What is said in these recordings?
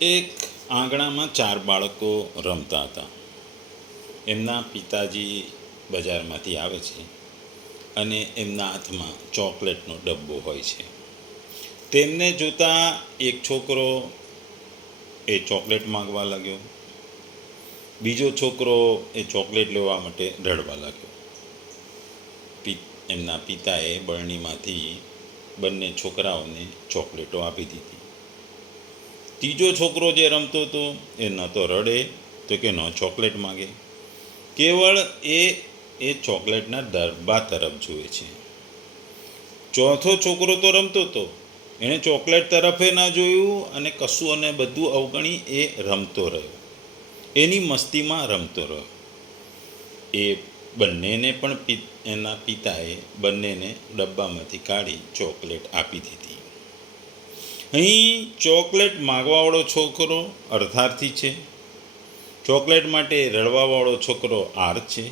એક આંગણામાં 4 બાળકો રમતા હતા. એમના પિતાજી બજારમાંથી આવે છે અને એમના હાથમાં ચોકલેટનો ડબ્બો હોય છે. તેમને જોતાં એક છોકરો એ ચોકલેટ માંગવા લાગ્યો. બીજો છોકરો એ ચોકલેટ લેવા માટે રડવા લાગ્યો. એમના પિતાએ બરણીમાંથી બંને છોકરાઓને ચોકલેટો આપી દીધી. ત્રીજો છોકરો જે રમતો હતો એ ન તો રડે તો કે ન ચોકલેટ માગે, કેવળ એ ચોકલેટના ડબ્બા તરફ જુએ છે. ચોથો છોકરો તો રમતો હતો, એણે ચોકલેટ તરફે ના જોયું અને કશું અને બધું અવગણી એ રમતો રહ્યો, એની મસ્તીમાં રમતો રહ્યો. એ બંનેને પણ એના પિતાએ બંનેને ડબ્બામાંથી કાઢી ચોકલેટ આપી દીધી. અહીં ચોકલેટ માગવાવાળો છોકરો અર્થાર્થી છે, ચોકલેટ માટે રડવાવાળો છોકરો આર્થ છે,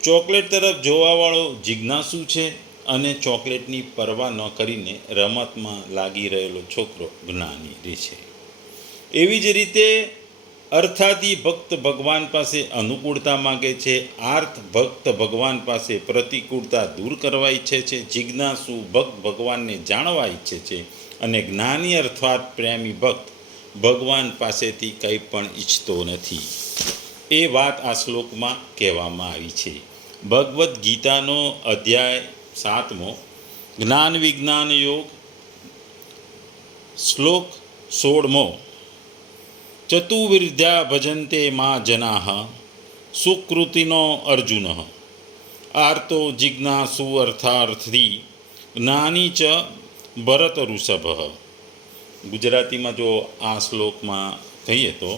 ચોકલેટ તરફ જોવાવાળો જિજ્ઞાસુ છે અને ચોકલેટની પરવા ન કરીને રમતમાં લાગી રહેલો છોકરો જ્ઞાની છે. એવી જ રીતે અર્થાથી ભક્ત ભગવાન પાસે અનુકૂળતા માગે છે, આર્થ ભક્ત ભગવાન પાસે પ્રતિકૂળતા દૂર કરવા ઈચ્છે છે, જિજ્ઞાસુ ભક્ત ભગવાનને જાણવા ઈચ્છે છે અને જ્ઞાની અર્થાત પ્રેમી ભક્ત ભગવાન પાસેથી કંઈ પણ ઈચ્છતો નથી. એ વાત આ શ્લોકમાં કહેવામાં આવી છે. ભગવદ્ ગીતાનો અધ્યાય 7મો જ્ઞાન વિજ્ઞાન યોગ, શ્લોક 16મો. ચતુર્વિધ્યા ભજન્તે મા જનાઃ સુકૃતિનો અર્જુન આર્તો જિજ્ઞાસુ અર્થાર્થી જ્ઞાની ચ ભરત ઋષભ. ગુજરાતીમાં જો આ શ્લોકમાં કહીએ તો,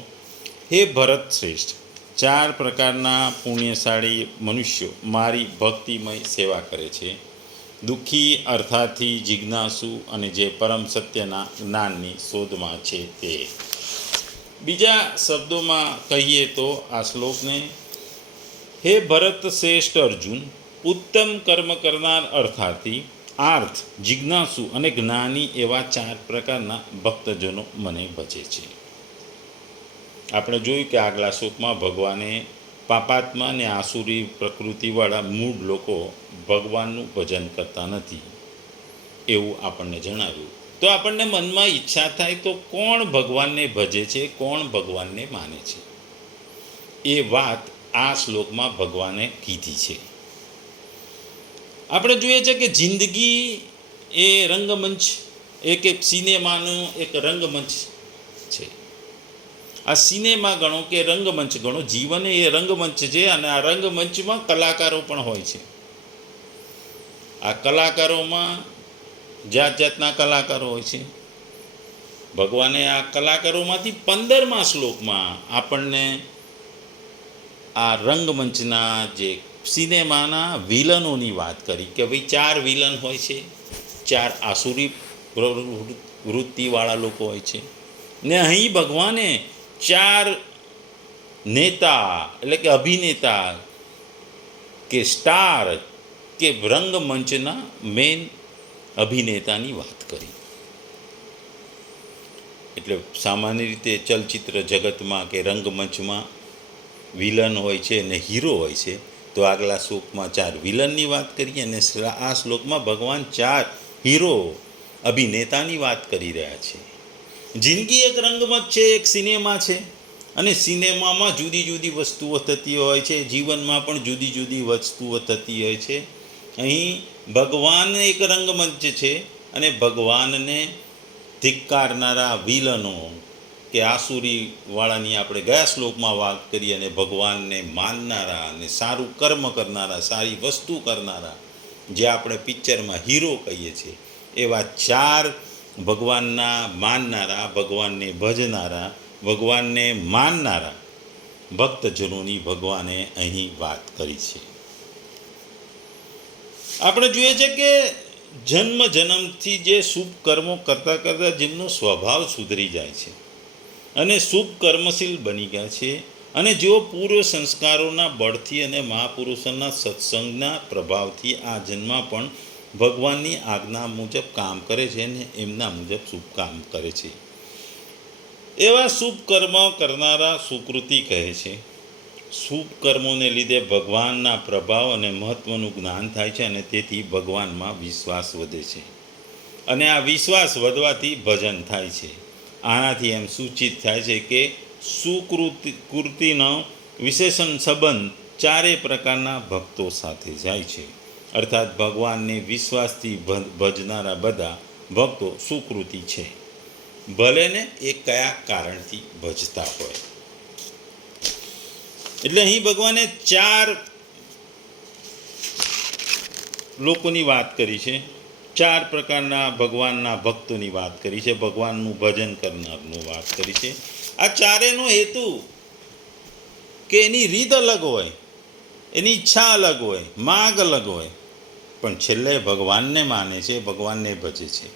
હે ભરત શ્રેષ્ઠ, 4 પ્રકારના પુણ્યશાળી મનુષ્યો મારી ભક્તિમય સેવા કરે છે: દુઃખી, અર્થાથી, જિજ્ઞાસુ અને જે પરમ સત્યના જ્ઞાનની શોધમાં છે તે. બીજા શબ્દોમાં કહીએ તો આ શ્લોકને, હે ભરત શ્રેષ્ઠ અર્જુન, ઉત્તમ કર્મ કરનાર અર્થાથી, આર્થ, જિજ્ઞાસુ અને જ્ઞાની એવા 4 પ્રકારના ભક્તજનો મને ભજે છે. આપણે જોયું કે આગલા શ્લોકમાં ભગવાને પાપાત્મા અને આસુરી પ્રકૃતિવાળા મૂળ લોકો ભગવાનનું ભજન કરતા નથી એવું આપણને જણાવ્યું. તો આપણને મનમાં ઈચ્છા થાય તો કોણ ભગવાનને ભજે છે, કોણ ભગવાનને માને છે? એ વાત આ શ્લોકમાં ભગવાને કીધી છે. આપણે જોઈએ છે કે જિંદગી એ રંગમંચ, એક સિનેમાનું એક રંગમંચ છે. આ સિનેમા ગણો કે રંગમંચ ગણો, જીવન એ રંગમંચ છે અને આ રંગમંચમાં કલાકારો પણ હોય છે. આ કલાકારોમાં જાત જાતના કલાકારો હોય છે. ભગવાને આ કલાકારોમાંથી 15મા શ્લોકમાં આપણને આ રંગમંચના જે સિનેમાના વિલનોની વાત કરી કે ભાઈ 4 વિલન હોય છે, 4 આસુરી વૃત્તિવાળા લોકો હોય છે. ને અહીં ભગવાને 4 નેતા એટલે કે અભિનેતા કે સ્ટાર કે રંગમંચના મેન અભિનેતાની વાત કરી. એટલે સામાન્ય રીતે ચલચિત્ર જગતમાં કે રંગમંચમાં વિલન હોય છે અને હીરો હોય છે. તો આગલા શ્લોકમાં 4 વિલનની વાત કરી અને આ શ્લોકમાં ભગવાન 4 હીરો અભિનેતાની વાત કરી રહ્યા છે. જિંદગી એક રંગમંચ છે, એક સિનેમા છે અને સિનેમામાં જુદી જુદી વસ્તુઓ થતી હોય છે, જીવનમાં પણ જુદી જુદી વસ્તુઓ થતી હોય છે. અહીં ભગવાન એક રંગમંચ છે અને ભગવાનને ધિક્કારનારા વિલનો કે આસુરીવાળાની આપણે ગયા શ્લોકમાં વાત કરી અને ભગવાનને માનનારા અને સારું કર્મ કરનારા, સારી વસ્તુ કરનારા, જે આપણે પિક્ચરમાં હીરો કહીએ છીએ, એવા 4 ભગવાનના માનનારા, ભગવાનને ભજનારા, ભગવાનને માનનારા ભક્તજનોની ભગવાને અહીં વાત કરી છે. આપણે જોઈએ છે કે જન્મ જન્મથી જે શુભ કર્મો કરતાં કરતાં જેમનો સ્વભાવ સુધરી જાય છે અને શુભ કર્મશીલ બની ગયા છે અને જેઓ પૂર્વ સંસ્કારોના બળથી અને મહાપુરુષોના સત્સંગના પ્રભાવથી આ જન્મમાં પણ ભગવાનની આજ્ઞા મુજબ કામ કરે છે અને એમના મુજબ શુભ કામ કરે છે. એવા શુભ કર્મ કરનારા સુકૃતિ કહે છે. શુભ કર્મોને લીધે ભગવાનના પ્રભાવ અને મહત્ત્વનું જ્ઞાન થાય છે અને તેથી ભગવાનમાં વિશ્વાસ વધે છે. અને આ વિશ્વાસ વધવાથી ભજન થાય છે. આનાથી એમ સૂચિત થાય છે કે કૃતિનો વિશેષણ સંબંધ ચારેય પ્રકારના ભક્તો સાથે જાય છે. અર્થાત ભગવાનને વિશ્વાસથી ભજનારા બધા ભક્તો સુકૃતિ છે, ભલે ને એ કયા કારણથી ભજતા હોય. એટલે અહીં ભગવાને 4 લોકોની વાત કરી છે, 4 પ્રકારના ભગવાનના ભક્તોની વાત કરી છે, ભગવાનનું ભજન કરનારનું વાત કરી છે. આ ચારેયનો હેતુ કે એની રીત અલગ હોય, એની ઈચ્છા અલગ હોય, માગ અલગ હોય, પણ છેલ્લે ભગવાનને માને છે, ભગવાનને ભજે છે.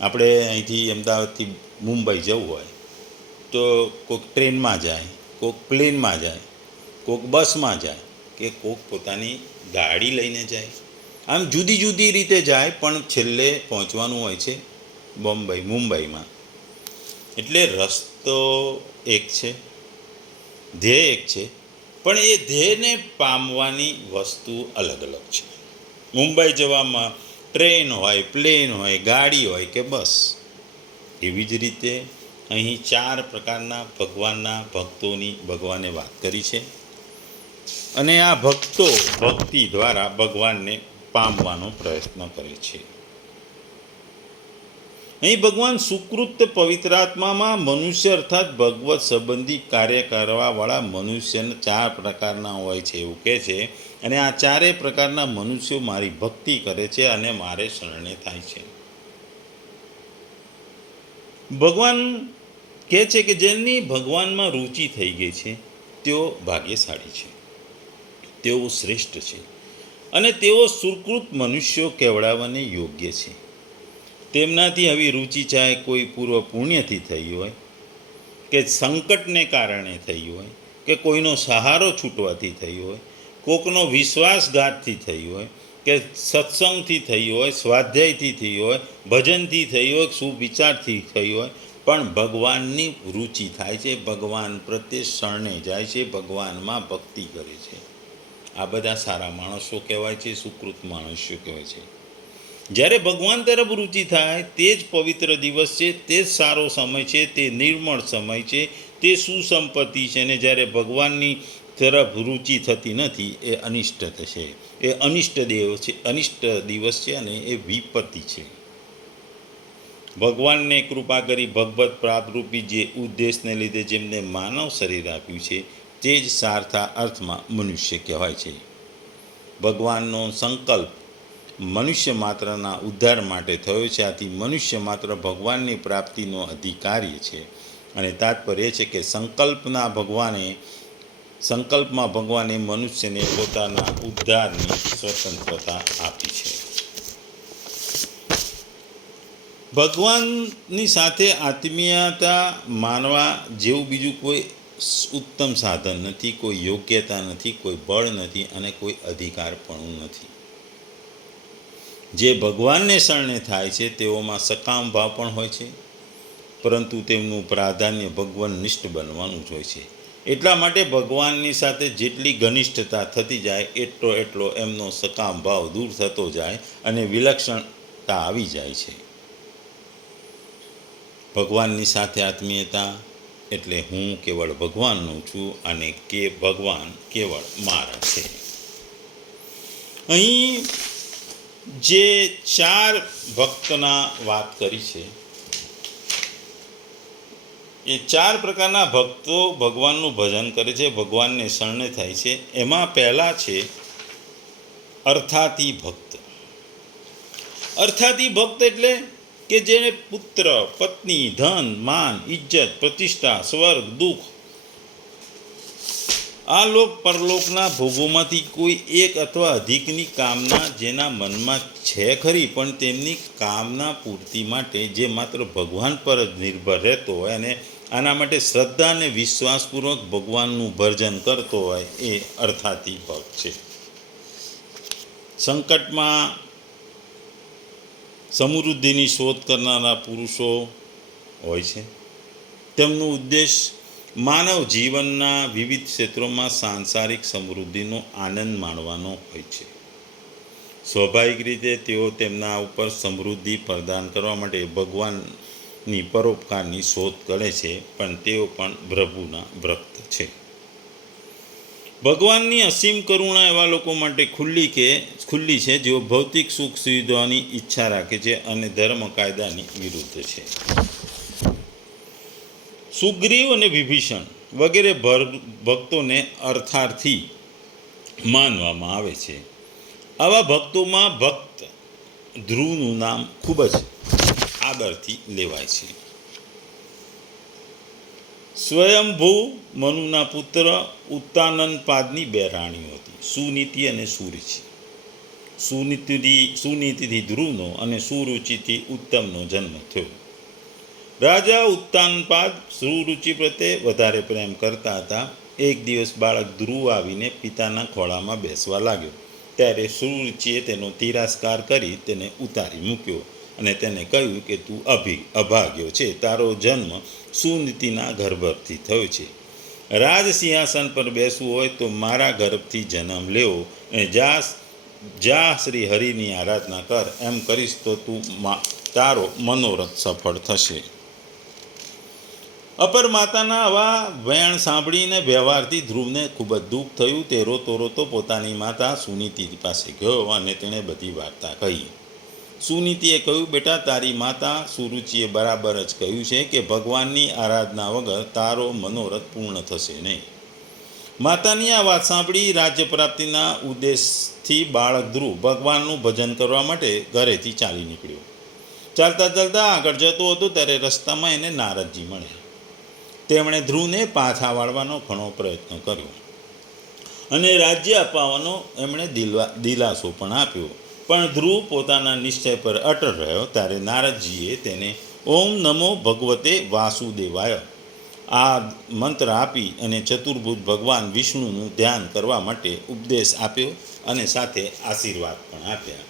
આપણે અહીંથી અમદાવાદથી મુંબઈ જવું હોય તો કોઈક ટ્રેનમાં જાય, કોઈક પ્લેનમાં જાય, કોઈક બસમાં જાય, કે કોઈક પોતાની ગાડી લઈને જાય. આમ જુદી જુદી રીતે જાય, પણ છેલ્લે પહોંચવાનું હોય છે મુંબઈમાં. એટલે રસ્તો એક છે, ધ્યેય એક છે, પણ એ ધ્યેયને પામવાની વસ્તુ અલગ અલગ છે. મુંબઈ જવામાં ટ્રેન હોય, પ્લેન હોય, ગાડી હોય કે બસ. એવી જ રીતે અહીં 4 પ્રકારના ભગવાનના ભક્તોની ભગવાને વાત કરી છે. અને આ ભક્તો ભક્તિ દ્વારા ભગવાનને પામવાનો પ્રયત્ન કરે છે. અહીં ભગવાન સુકૃત પવિત્રાત્મામાં મનુષ્ય અર્થાત ભગવત સંબંધી કાર્ય કરવાવાળા મનુષ્યને 4 પ્રકારના હોય છે એવું કહે છે. અને આ 4 પ્રકારના મનુષ્યો મારી ભક્તિ કરે છે અને મારે શરણે થાય છે. ભગવાન કહે છે કે જેની ભગવાનમાં રુચિ થઈ ગઈ છે તેઓ ભાગ્યશાળી છે, તેઓ શ્રેષ્ઠ છે અને તેઓ સુકૃત મનુષ્યો કહેવડાવવાને યોગ્ય છે. તેમનાથી આવી રુચિ ચાહે કોઈ પૂર્વ પુણ્યથી થઈ હોય, કે સંકટને કારણે થઈ હોય, કે કોઈનો સહારો છૂટવાથી થઈ હોય, કોકનો વિશ્વાસઘાતથી થઈ હોય, કે સત્સંગથી થઈ હોય, સ્વાધ્યાયથી થઈ હોય, ભજનથી થઈ હોય, સુવિચારથી થઈ હોય, પણ ભગવાનની રુચિ થાય છે, ભગવાન પ્રત્યે શરણે જાય છે, ભગવાનમાં ભક્તિ કરે છે. આ બધા સારા માણસો કહેવાય છે, સુકૃત માણસો કહેવાય છે. જ્યારે ભગવાન તરફ રુચિ થાય તે જ પવિત્ર દિવસ છે, તે જ સારો સમય છે, તે નિર્મળ સમય છે, તે સુસંપત્તિ છે. અને જ્યારે ભગવાનની તરફ રુચિ થતી નથી એ અનિષ્ટ થશે, એ અનિષ્ટ દિવસ છે અને એ વિપત્તિ છે. ભગવાનને કૃપા કરી ભગવત પ્રાપ્તરૂપી જે ઉદ્દેશને લીધે જેમને માનવ શરીર આપ્યું છે તે જ સાર્થા અર્થમાં મનુષ્ય કહેવાય છે. ભગવાનનો સંકલ્પ મનુષ્ય માત્રના ઉદ્ધાર માટે થયો છે. આથી મનુષ્ય માત્ર ભગવાનની પ્રાપ્તિનો અધિકારી છે. અને તાત્પર્ય છે કે સંકલ્પમાં ભગવાને મનુષ્યને પોતાના ઉદ્ધારની સ્વતંત્રતા આપી છે. ભગવાનની સાથે આત્મીયતા માનવા જેવું બીજું કોઈ ઉત્તમ સાધન નથી, કોઈ યોગ્યતા નથી, કોઈ બળ નથી અને કોઈ અધિકાર પણ નથી. જે ભગવાનને શરણે થાય છે તેઓમાં સકામ ભાવ પણ હોય છે, પરંતુ તેમનું પ્રાધાન્ય ભગવાનનિષ્ઠ બનવાનું જ હોય છે. એટલા માટે ભગવાનની સાથે જેટલી ઘનિષ્ઠતા થતી જાય એટલો એમનો સકામ ભાવ દૂર થતો જાય અને વિલક્ષણતા આવી જાય છે. ભગવાનની સાથે આત્મીયતા એટલે હું કેવળ ભગવાનનો છું અને કે ભગવાન કેવળ મારા છે. અહીં જે 4 ભક્તના વાત કરી છે એ 4 પ્રકારના ભક્તો ભગવાનનું ભજન કરે છે, ભગવાનને શરણે થાય છે. એમાં પહેલા છે અર્થાતી ભક્ત. અર્થાતી ભક્ત એટલે કે જેને પુત્ર, પત્ની, ધન, માન, ઇજ્જત, પ્રતિષ્ઠા, સ્વર્ગ, દુઃખ, આ લોક પરલોકના ભોગોમાંથી કોઈ એક અથવા અધિકની કામના જેના મનમાં છે ખરી, પણ તેમની કામના પૂર્તિ માટે જે માત્ર ભગવાન પર જ નિર્ભર રહેતો હોય અને આના માટે શ્રદ્ધા અને વિશ્વાસપૂર્વક ભગવાનનું ભજન કરતો હોય એ અર્થાતી ભક્ત છે. સંકટમાં સમૃદ્ધિની શોધ કરનારા પુરુષો હોય છે, તેમનો ઉદ્દેશ માનવ જીવનના વિવિધ ક્ષેત્રોમાં સાંસારિક સમૃદ્ધિનો આનંદ માણવાનો હોય છે. સ્વાભાવિક રીતે તેઓ તેમના ઉપર સમૃદ્ધિ પ્રદાન કરવા માટે ભગવાનની પરોપકારની શોધ કરે છે, પણ તેઓ પણ પ્રભુના ભક્ત છે. ભગવાનની અસીમ કરુણા એવા લોકો માટે ખુલ્લી છે જેઓ ભૌતિક સુખ સુવિધાઓની ઈચ્છા રાખે છે અને ધર્મ કાયદાની વિરુદ્ધ છે. સુગ્રીવ અને વિભીષણ વગેરે ભક્તોને અર્થાર્થી માનવામાં આવે છે. આવા ભક્તોમાં ભક્ત ધ્રુવનું નામ ખૂબ જ આદરથી લેવાય છે. સ્વયંભૂ મનુના પુત્ર ઉત્તાનપાદની બે રાણીઓ હતી, સુનીતિ અને સુરુચિ. સુનીતિથી ધ્રુવનો અને સુરુચિથી ઉત્તમનો જન્મ થયો. રાજા ઉત્તાનપાદ સુરુચિ પ્રત્યે વધારે પ્રેમ કરતા હતા. એક દિવસ બાળક ધ્રુવ આવીને પિતાના ખોળામાં બેસવા લાગ્યો, ત્યારે સુરુચિએ તેનો તિરસ્કાર કરી તેને ઉતારી મૂક્યો અને તેને કહ્યું કે તું અભાગ્યો છે, તારો જન્મ સુનીતિના ગર્ભથી થયો છે. રાજ સિંહાસન પર બેસવું હોય તો મારા ગર્ભથી જન્મ લેવો અને જા શ્રી હરિની આરાધના કર, એમ કરીશ તો તારો મનોરથ સફળ થશે. અપર માતાના આવા વેણ સાંભળીને વ્યવહારથી ધ્રુવને ખૂબ જ દુઃખ થયું. તે રોતો પોતાની માતા સુનીતિ પાસે ગયો અને તેણે બધી વાર્તા કહી. સુનીતિએ કહ્યું, બેટા, તારી માતા સુરુચિએ બરાબર જ કહ્યું છે કે ભગવાનની આરાધના વગર તારો મનોરથ પૂર્ણ થશે નહીં. માતાની આ વાત સાંભળી રાજ્ય પ્રાપ્તિના ઉદ્દેશથી બાળક ધ્રુવ ભગવાનનું ભજન કરવા માટે ઘરેથી ચાલી નીકળ્યો. ચાલતા આગળ જતો હતો ત્યારે રસ્તામાં એને નારદજી મળ્યા. તેમણે ધ્રુવને પાછા વાળવાનો ઘણો પ્રયત્ન કર્યો અને રાજ્ય અપાવવાનો એમણે દિલાસો પણ આપ્યો, પણ ધ્રુવ પોતાના નિશ્ચય પર અટળ રહ્યો. ત્યારે નારદજીએ તેને ઓમ નમો ભગવતે વાસુદેવાય આ મંત્ર આપી અને ચતુર્ભુજ ભગવાન વિષ્ણુનું ધ્યાન કરવા માટે ઉપદેશ આપ્યો અને સાથે આશીર્વાદ પણ આપ્યા.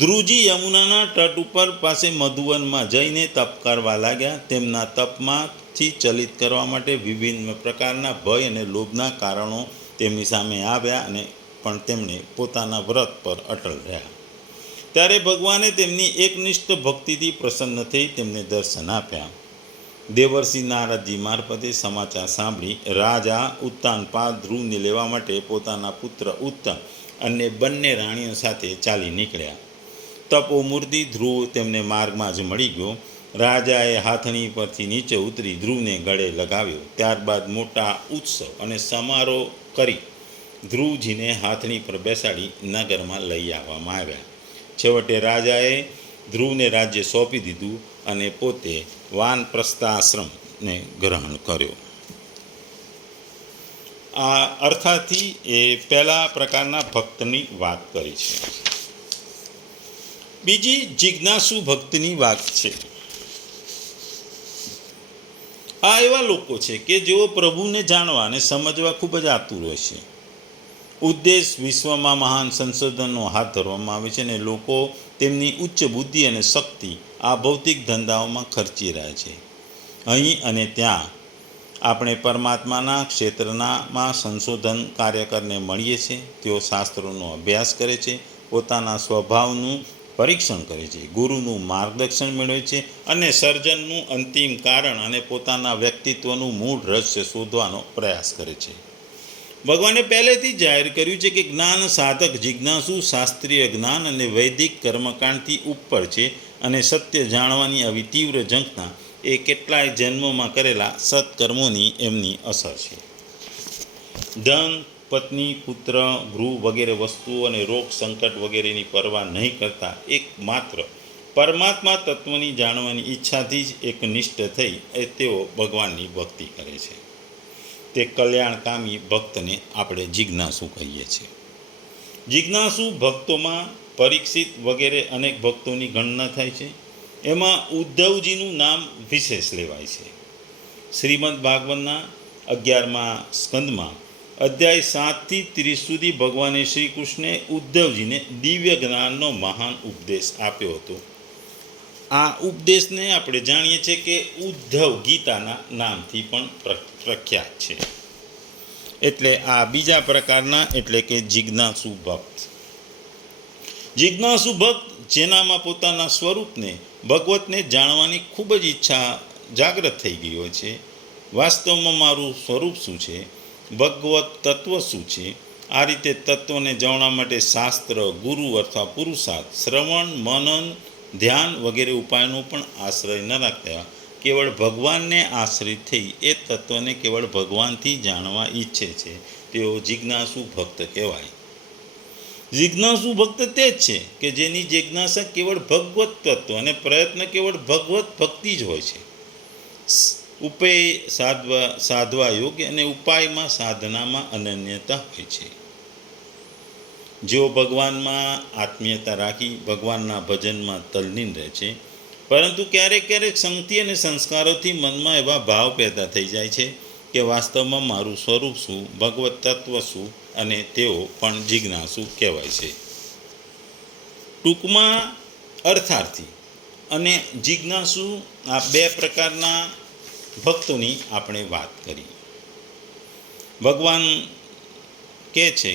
ધ્રુવજી યમુનાના તટ ઉપર પાસે મધુવનમાં જઈને તપ કરવા લાગ્યા. તેમના તપમાંથી ચલિત કરવા માટે વિભિન્ન પ્રકારના ભય અને લોભના કારણો તેમની સામે આવ્યા, અને પણ તેમણે પોતાના વ્રત પર અટલ રહ્યા. ત્યારે ભગવાને તેમની એકનિષ્ઠ ભક્તિથી પ્રસન્ન થઈ તેમને દર્શન આપ્યા. દેવર્ષિ નારદજી મારફતે સમાચાર સાંભળી રાજા ઉત્તાનપાદ ધ્રુવને લેવા માટે પોતાના પુત્ર ઉત્તમ અને બંને રાણીઓ સાથે ચાલી નીકળ્યા. તપોમૂર્તિ ધ્રુવ તેમને માર્ગમાં જ મળી ગયો. રાજાએ હાથણી પરથી નીચે ઉતરી ધ્રુવને ગળે લગાવ્યો. ત્યારબાદ મોટા ઉત્સવ અને સમારોહ કરી ધ્રુવજીને હાથણી પર બેસાડી નગરમાં લઈ આવવામાં આવ્યા. છેવટે રાજાએ ધ્રુવને રાજ્ય સોંપી દીધું અને પોતે વાનપ્રસ્થાશ્રમને ગ્રહણ કર્યો. આ અર્થાથી એ પહેલા પ્રકારના ભક્તની વાત કરી છે. બીજી જિજ્ઞાસુ ભક્તની વાત છે. આ એવા લોકો છે કે જેઓ પ્રભુને જાણવા અને સમજવા ખૂબ જ આતુર હોય છે. ઉદ્દેશ વિશ્વમાં મહાન સંશોધનનો હાથ ધરવામાં આવે છે અને લોકો તેમની ઉચ્ચ બુદ્ધિ અને શક્તિ આ ભૌતિક ધંધાઓમાં ખર્ચી રહ્યા છે. અહીં અને ત્યાં આપણે પરમાત્માના ક્ષેત્રમાં સંશોધન કાર્યકરને મળીએ છીએ. તેઓ શાસ્ત્રોનો અભ્યાસ કરે છે, પોતાના સ્વભાવનું પરીક્ષણ કરે છે, ગુરુનું માર્ગદર્શન મેળવે છે અને સર્જનનું અંતિમ કારણ અને પોતાના વ્યક્તિત્વનું મૂળ રહસ્ય શોધવાનો પ્રયાસ કરે છે. ભગવાને પહેલેથી જાહેર કર્યું છે કે જ્ઞાન સાધક જિજ્ઞાસુ શાસ્ત્રીય જ્ઞાન અને વૈદિક કર્મકાંડથી ઉપર છે અને સત્ય જાણવાની આવી તીવ્ર ઝંખના એ કેટલાય જન્મોમાં કરેલા સત્કર્મોની એમની અસર છે. ધન, પત્ની, પુત્ર, ગૃહ વગેરે વસ્તુઓ અને રોગ સંકટ વગેરેની પરવા નહીં કરતા એકમાત્ર પરમાત્મા તત્વની જાણવાની ઈચ્છાથી જ એકનિષ્ઠ થઈ તેઓ ભગવાનની ભક્તિ કરે છે. તે કલ્યાણકામી ભક્તને આપણે જિજ્ઞાસુ કહીએ છીએ. જિજ્ઞાસુ ભક્તોમાં પરીક્ષિત વગેરે અનેક ભક્તોની ગણના થાય છે. એમાં ઉદ્ધવજીનું નામ વિશેષ લેવાય છે. શ્રીમદ ભાગવતના 11મા સ્કંદમાં અધ્યાય 7થી 30 સુધી ભગવાને શ્રી કૃષ્ણે ઉદ્ધવજીને દિવ્ય જ્ઞાનનો મહાન ઉપદેશ આપ્યો હતો. આ ઉપદેશને આપણે જાણીએ છીએ કે ઉદ્ધવ ગીતાના નામથી પણ પ્રખ્યાત છે. એટલે આ બીજા પ્રકારના એટલે કે જિજ્ઞાસુ ભક્ત. જિજ્ઞાસુ ભક્ત જેનામાં પોતાના સ્વરૂપને ભગવતને જાણવાની ખૂબ જ ઈચ્છા જાગૃત થઈ ગઈ હોય છે. વાસ્તવમાં મારું સ્વરૂપ શું છે, ભગવત તત્વ શું છે, આ રીતે તત્વને જાણવા માટે શાસ્ત્ર, ગુરુ અથવા પુરુષાર્થ, શ્રવણ, મનન, ધ્યાન વગેરે ઉપાયનો પણ આશ્રય ન રાખતા કેવળ ભગવાનને આશ્રિત થઈ એ તત્વને કેવળ ભગવાનથી જાણવા ઈચ્છે છે તેઓ જિજ્ઞાસુ ભક્ત કહેવાય. જિજ્ઞાસુ ભક્ત તે જ છે કે જેની જિજ્ઞાસા કેવળ ભગવત તત્વ અને પ્રયત્ન કેવળ ભગવત ભક્તિ જ હોય છે. ઉપેય સાધવા યોગ્ય અને ઉપાયમાં સાધનામાં અનન્યતા હોય છે. જેઓ ભગવાનમાં આત્મીયતા રાખી ભગવાનના ભજનમાં તલ્લીન રહે છે, પરંતુ ક્યારેક ક્યારેક સંગતિ અને સંસ્કારોથી મનમાં એવા ભાવ પેદા થઈ જાય છે કે વાસ્તવમાં મારું સ્વરૂપ શું, ભગવત તત્વ શું, અને તેઓ પણ જિજ્ઞાસુ કહેવાય છે. ટૂંકમાં અર્થાર્થી અને જિજ્ઞાસુ આ બે પ્રકારના ભક્તોની આપણે વાત કરી. ભગવાન કહે છે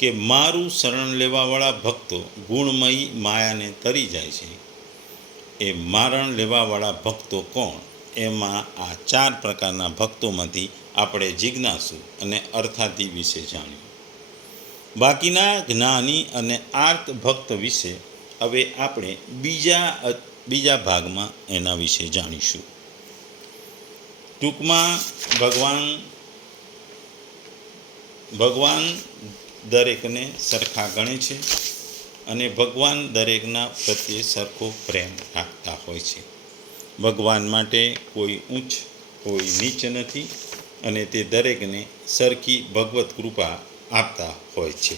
કે મારું શરણ લેવાવાળા ભક્તો ગુણમયી માયાને તરી જાય છે. એ મારણ લેવાવાળા ભક્તો કોણ? એમાં આ 4 પ્રકારના ભક્તોમાંથી આપણે જિજ્ઞાસુ અને અર્થાર્થી વિશે જાણ્યું. બાકીના જ્ઞાની અને આર્ત ભક્ત વિશે હવે આપણે બીજા ભાગમાં એના વિશે જાણીશું. ટૂંકમાં ભગવાન દરેકને સરખા ગણે છે અને ભગવાન દરેકના પ્રત્યે સરખો પ્રેમ રાખતા હોય છે. ભગવાન માટે કોઈ ઊંચ કોઈ નીચ નથી અને તે દરેકને સરખી ભગવત કૃપા આપતા હોય છે.